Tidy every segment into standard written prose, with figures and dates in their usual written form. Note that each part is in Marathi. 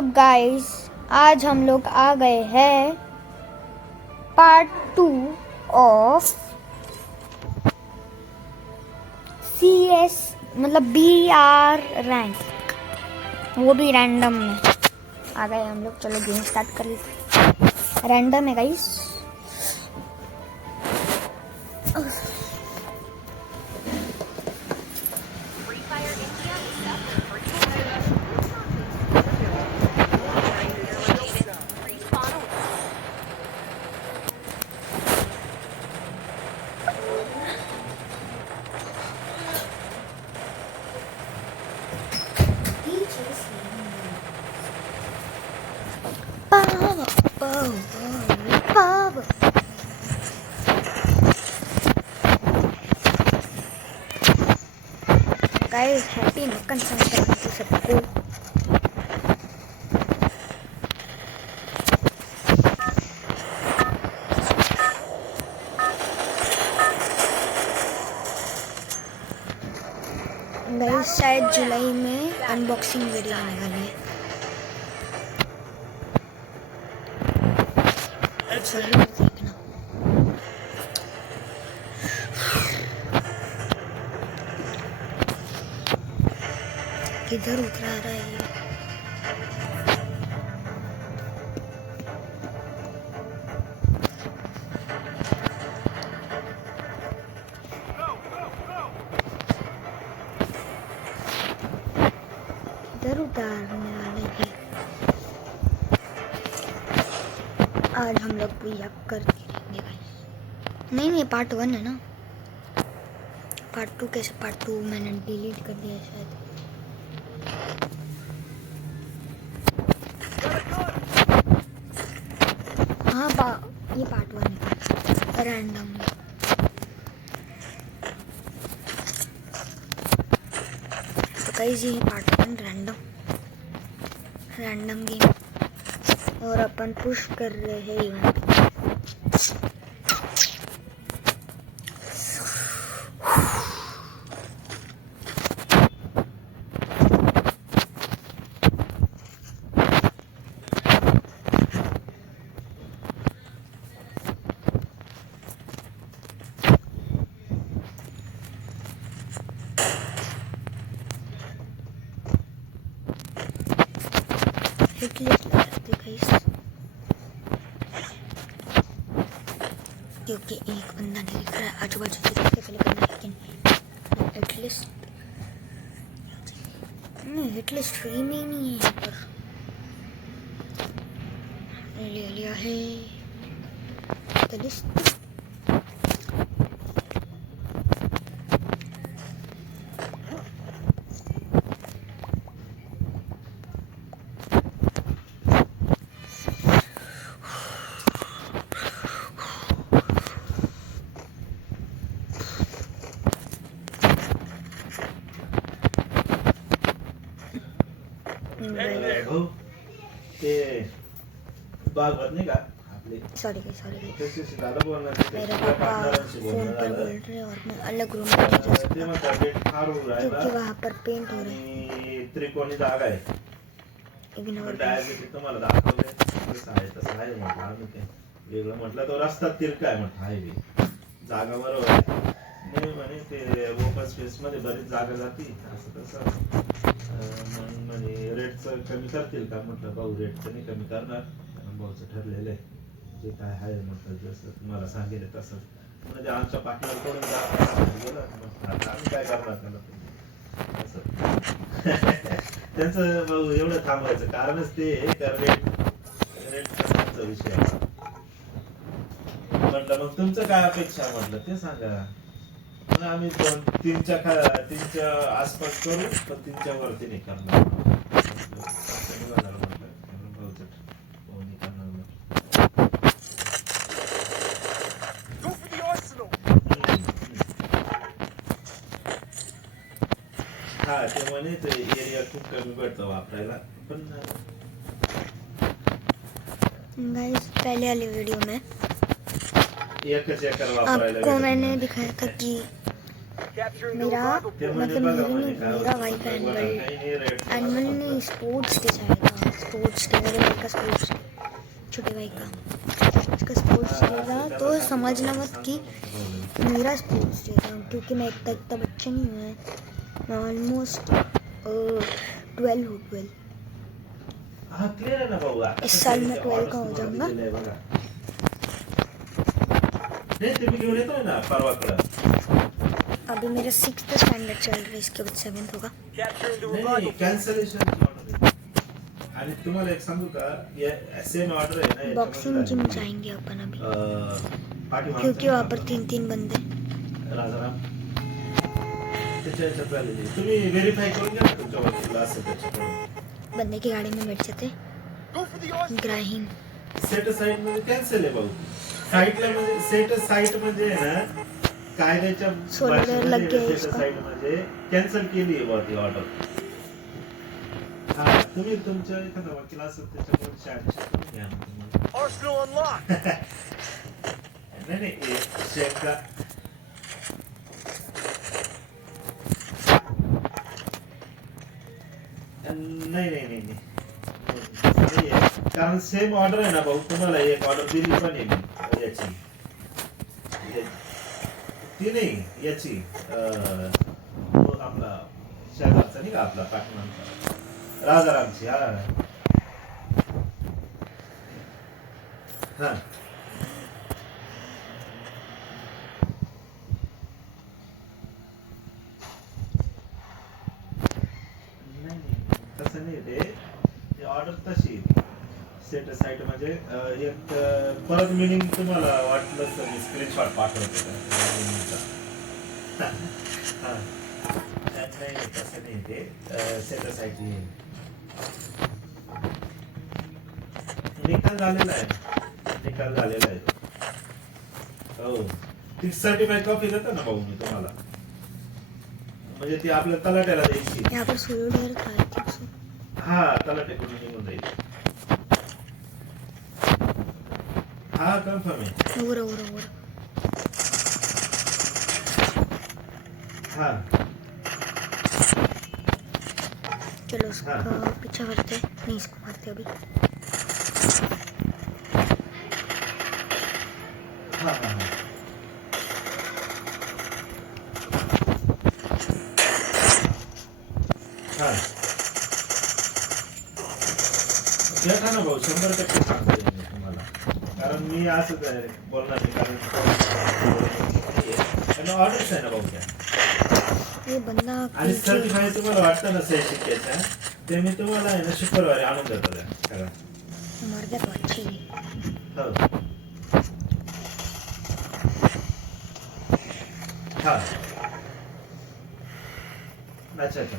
व्हाट्सअप गाइस, आज हम लोग आ गए हैं पार्ट 2 ऑफ CS मतलब BR रैंक, वो भी रैंडम में आ गए हम लोग। चलो गेम स्टार्ट कर लेते। रैंडम है guys. Guys happy Makar Sankranti सबको। गाइस शायद जुलाई में अनबॉक्सिंग वीडियो आने वाली है। किधर उतरा रहा है ये? किधर उतारने वाले हैं? आज हम लोग भी अब करके रहेंगे गाइस। नहीं पार्ट 1 है ना। पार्ट 2 कैसे? पार्ट 2 मैंने डिलीट कर दिया शायद। हाँ ये पार्ट 1 है रैंडम। तो गाइस ये पार्ट 1 रैंडम गेम और अपन पुश कर रहे हैं इवेंट। हिटलिस्ट लगा सकते गाइस, क्योंकि एक बंदा नहीं दिख रहा है आजू बाजू से। इसके पहले करना है लेकिन हिटलिस्ट नहीं, हिटलिस्ट फ्री में ही नहीं है यहाँ पर। ले लिया है हिटलिस्ट। सॉरी मेरे पापा फोन पर बोल रहे हैं और मैं अलग रूम में जा सकता क्योंकि वहाँ पर पेंट हो रहे हैं। त्रिकोणी जागा आहे। डायरेक्ट तुम्हाला दाखवले तसं आहे म्हटलं आम्ही ते वेगळं म्हटलं तो रस्ता तिरका आहे म्हटलं हायवे जागा बरोबर आहे। नाही म्हणे ते ओपन स्पेस मध्ये बरीच जागा जाती असं तसं म्हणे रेटचं कमी करतील का म्हटलं भाऊ रेटचं नाही कमी करणार भाऊचं ठरलेलं आहे जे काय आहे म्हटलं जसं तुम्हाला सांगितलं तसं म्हणजे आमच्या पार्टनर कडून गेलं म्हटलं आम्ही काय करणार त्याला असं त्यांचं भाऊ एवढं थांबायचं कारणच ते रेटचा विषय आहे म्हटलं मग तुमचं काय अपेक्षा म्हटलं ते सांगा आम्ही 3च्या आसपास करू पण 3च्या वरती नाही करणार हा ते म्हणे ते एरिया खूप कमी पडतो वापरायला पण गाइस पहले वाली वीडियो में आपको मैंने दिखाया था कि मेरा मतलब मेरा वाईफाई एनिमल ने स्पोर्ट्स दिखाया था। स्पोर्ट्स डे, मेरे भाई का स्पोर्ट्स, छोटे भाई का इसका स्पोर्ट्स डे था। तो समझना मत कि मेरा स्पोर्ट्स डे था, क्योंकि मैं इतना बच्चा नहीं हूँ। मैं ऑलमोस्ट 12 हूँ, 12। हा क्लियर आहे ना भाऊ, आता इस कसं साल आहे, मैं ते 12 orders का हो तुम्हाला जाऊंगा। दिलेलं आहे बघा. नाही ते मी घेऊन येतोय ना परवाकडं. अभी मेरा 6th स्टैंडर्ड चल रहा है, इसके बाद 7th होगा। नाही कॅन्सलेशनची ऑर्डर आहे. आणि तुम्हाला एक सांगू का, सेम ऑर्डर आहे ना बॉक्सिंग जिम जाएंगे अपन अभी, पाठीमागचं क्योंकि वहाँ पर 3-3 बंदे। राजाराम त्याच्या ह्याच्यात झालेली. तुम्ही व्हेरीफाय करून घ्या ना तुमच्या वकीलला असेल त्याच्याकडून. बंदे की गाड़ी में बैठ जाते इब्राहिम। सेट साईट म्हणजे कॅन्सल आहे भाऊ. साईटला म्हणजे सेट साईट म्हणजे आहे ना कायद्याच्या सोल्डर लग गया है सेट इसका। साईट म्हणजे कॅन्सल केली आहे बुवा ती ऑर्डर. हा तुम्ही तुमच्या एखादा वकील असेल त्याच्याकडून ऍडमिशन करून घ्या ना तुम्हाला. नाही नाही चेक का. नाही नाही नाही नाही, कारण सेम ऑर्डर आहे ना भाऊ. तुम्हाला एक ऑर्डर दिली पण आहे मी याची, ती नाही याची आपला शेजारचा नाही का आपला पाठीमागचा राजारामची. हा हा तसं नाही, ते ऑर्डर तशी सेट साईट म्हणजे एक परत मिनिंग तुम्हाला वाटलं तर मी स्क्रीनशॉट पाठवतो त्या meaningचा. नाही तसं नाही, ते सेट साईट निकाल झालेला आहे, निकाल झालेला आहे. हो ती सर्टिफाईड कॉपी देतो ना भाऊ मी तुम्हाला, म्हणजे ती आपल्या तलाट्याला द्यायची. यहाँ पर सोल्डर था आई थिंक सो। हा तलाट्याकडून निघून जाईल. हा कन्फर्म आहे. ओवर हा चलो उसका पीछा करते हैं। नहीं, इसको मारते अभी। हा हा हा हा द्या ना भाऊ, 100% सांगतो मी तुम्हाला. कारण मी असंच आहे बोलणार नाही, कारण ऑर्डर्स आहे ना भाऊ त्या. ये बंदा आणि सर्टिफाय तुम्हाला वाटतं ना सही शिक्क्याच्या, ते मी तुम्हाला आहे ना शुक्रवारी आणून देतो त्या सगळ्या. मर गया तो अच्छी। हो हा अच्छा अच्छा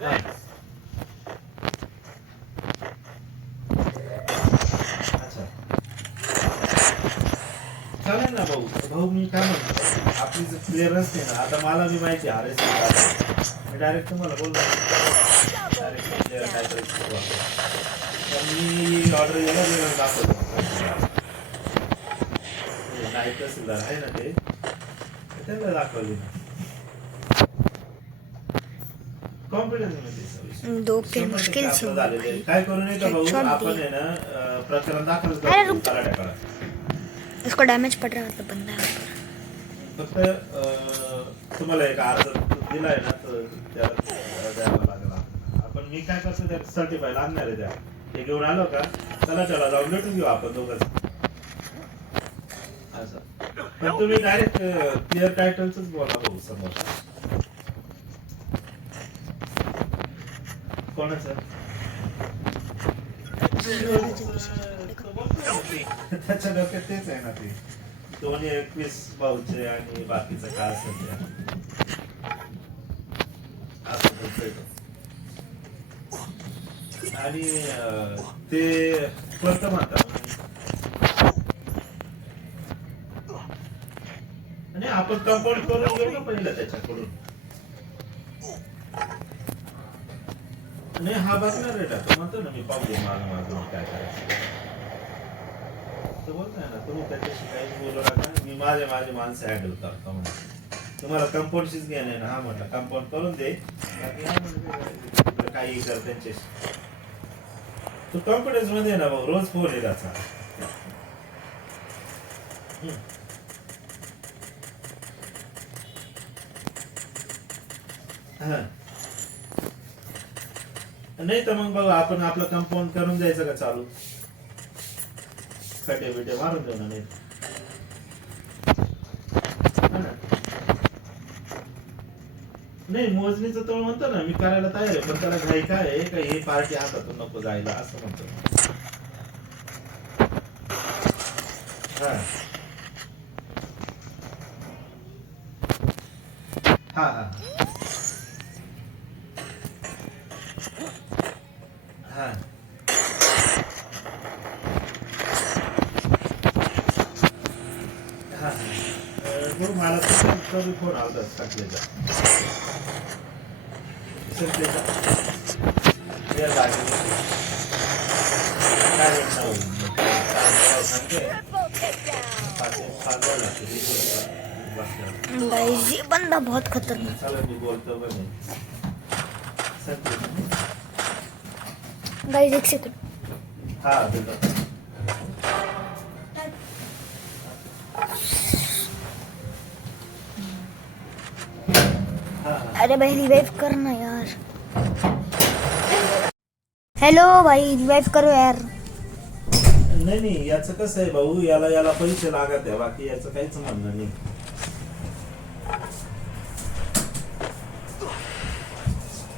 हा अच्छा चालेल ना भाऊ. भाऊ मी काय म्हणतो, आपली जर क्लिअरन्स आहे ना, आता मला मी माहिती आहे मी डायरेक्ट तुम्हाला बोललो डायरेक्ट क्लिअर काय करायचं. तर मी ऑर्डर येणार दाखवतो नाही तहसीलदार आहे ना ते, त्यांना दाखवली ना. कॉन्फिडन्स मध्ये 2 किल मुश्किल से हुआ भाई। काय करू नये का भाऊ, Headshot आपण दिया। आहे ना प्रकरण दाखल अरे करू रुक जा। तलाट्याकडे. इसको डैमेज पड़ रहा है, मतलब बंदा है वहाँ पर। फक्त तुम्हाला एक अर्ज दिलाय ना, तर त्याला द्यावं लागेल. आपण मी काय करतो, त्या सर्टिफाय लागणार आहे त्या, ते घेऊन आलो का तलाट्याला जाऊन भेटून घेऊ आपण दोघंच असं. पण तुम्ही डायरेक्ट क्लिअर टायटलच बोला भाऊ समोर. कोणाचं त्याच्या डोक्यात तेच आहे ना, ते 221 भाऊचे आणि बाकीचं काय असेल ते असं बोलतोय तो. आणि ते कोणतं म्हणतात, आणि आपण कंपाऊंड करून घेऊ ना पहिलं त्याच्याकडून. नाही हा बघणार रे तो म्हणतो ना, मी पाहू माझं काय करायचं. तो बोलतोय ना, तुम्ही त्याच्याशी काही बोलू नका, मी माझे माणसं हँडल करतो म्हणून. तुम्हाला कंपाऊंडशीच घेणं आहे ना? हा म्हटलं कंपाऊंड करून दे, बाकी हा म्हटलं काही कर त्यांच्याशी. तू कॉन्फिडन्स मध्ये आहे ना भाऊ, रोज फोन आहे त्याचा. हा. नाही तर मग बघा आपण आपलं कंपाऊंड करून द्यायचं का चालू, खड्डे बिड्डे मारून देऊ ना. नाही हा ना. नाही मोजणीचं तो म्हणतो ना मी करायला तयार आहे, पण त्याला घाई काय आहे का हे पार्टी हातातून नको जायला असं म्हणतो. हा हा हा हा हा. हो मला कधी फोन आला संपलेचा संपलेचा या जागेवर काय घटना होईल सांगते. गाइस ये बंदा बहुत खतरनाक। चला मी बोलतो पण नाही. गाइस एक सेकंड। हा देतो. अरे भाई रिवाइव करना यार। हेलो भाई रिवाइव करो यार। नाही नाही याचं कसं आहे भाऊ, याला याला पैसे लागत आहे, बाकी याचं काहीच म्हणणं नाही.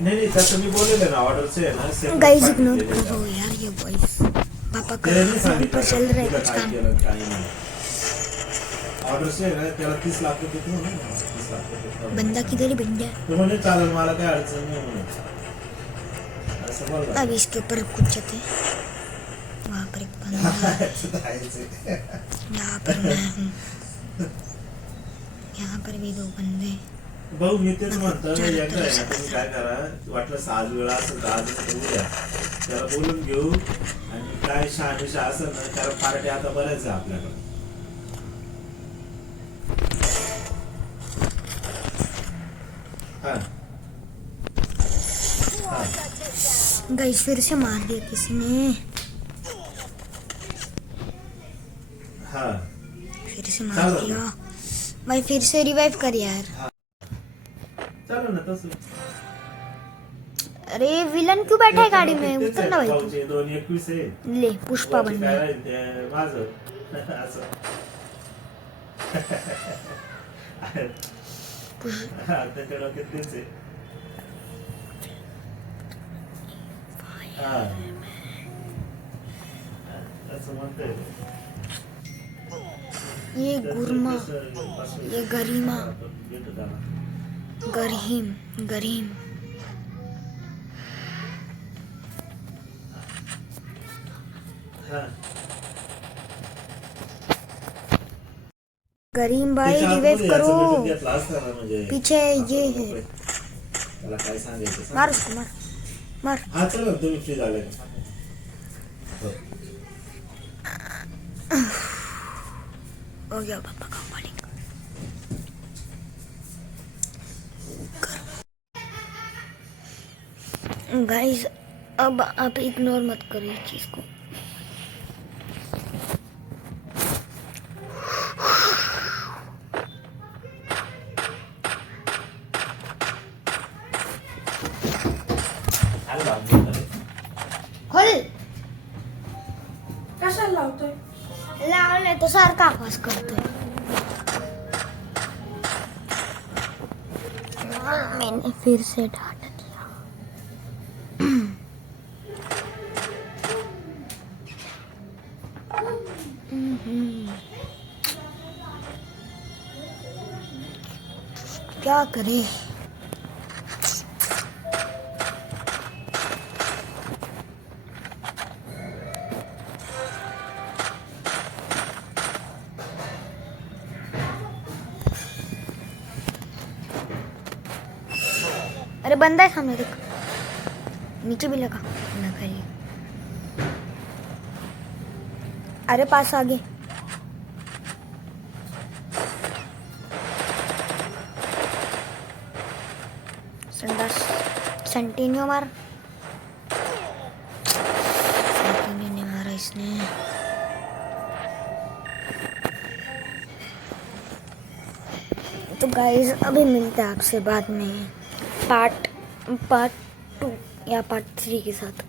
नहीं तसं मी बोलेले ना ऑर्डर से है ना गाइस इग्नोर करो यार ये वॉइस पापा का फोन पर चल रहा है कुछ काम। ऑर्डर से है ना त्याला 30 लाख रुपये देतो ना, 30 लाख रुपये बंदा किधर है बंदा? तो म्हणे चालेल मला काय अडचण नाही म्हणे, असं बोलला. अब इसके ऊपर कुछ जाते वहाँ पर एक बंदा यहाँ पर मैं हूँ, यहाँ पर भी 2 बंदे। भाऊ मी तेच म्हणतो एकदा आहे ना तुम्ही काय करा, वाटलं आज वेळा असेल तर आज उद्या त्याला बोलून घेऊ आणि काय शहानिशा असेल ना त्याला पार्टी आता बऱ्याच आहे आपल्याकडे. गाइस फिर से मार दिया किसी ने। हाँ फिर से मार दिया भाई, फिर से रिवाइव कर यार। चलो ना तसं. अरे विलन क्यों बैठा है गाड़ी में? उतर ना भाई। 221 आहे. ले पुष्पा बन काय गया। राहील ते माझं असं. हा त्याच्या डोक्यात तेच आहे. हा असं म्हणतोय. ये गुरमा, ये गरिमा, गरीम गरीम। गरीम भाई रिवाइव करो, पीछे ये है। काय सांगायचं मार उसको, मार मार। हा चला तुम्ही फ्री झाले का? हो गया पापा का मॉर्निंग। गाइस अब आप इग्नोर मत करो इस चीज को। खोल कशाला लावतोय? लावले तो सारखा आवाज करतोय। मैंने फिर से डांट दिया। क्या करे? अरे बंदा है सामने, देख नीचे भी लगा है। अरे पास आगे कंटिन्यू मार। कंटिन्यू नहीं मारा इसने। तो गाइस अभी मिलते हैं आपसे बाद में पार्ट 2 या पार्ट 3 के साथ।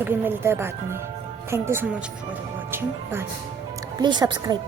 अभी मिलते हैं बाद में। Thank you so much for watching. Bye. Please subscribe.